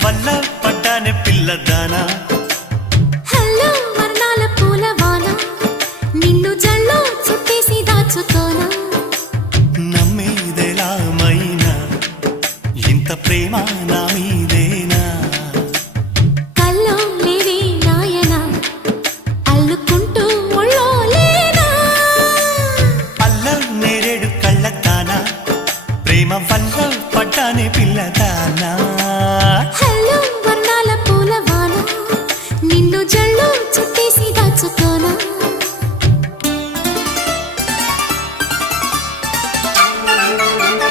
వల్ల పడ్డానే పిల్లదానా హలో వర్ణాల పూలవాన నిన్ను జల్లో చుట్టేసి దాచుకోనా నమ్మేదెలా మైనా ఇంత ప్రేమ నా మీదేనా కల్లో లేవే నాయనా అల్లుకుంటూ ఒళ్ళో లేనా అల్ల నేరేడు కళ్ళతానా ప్రేమ వల్ల పడ్డానే పిల్లదానా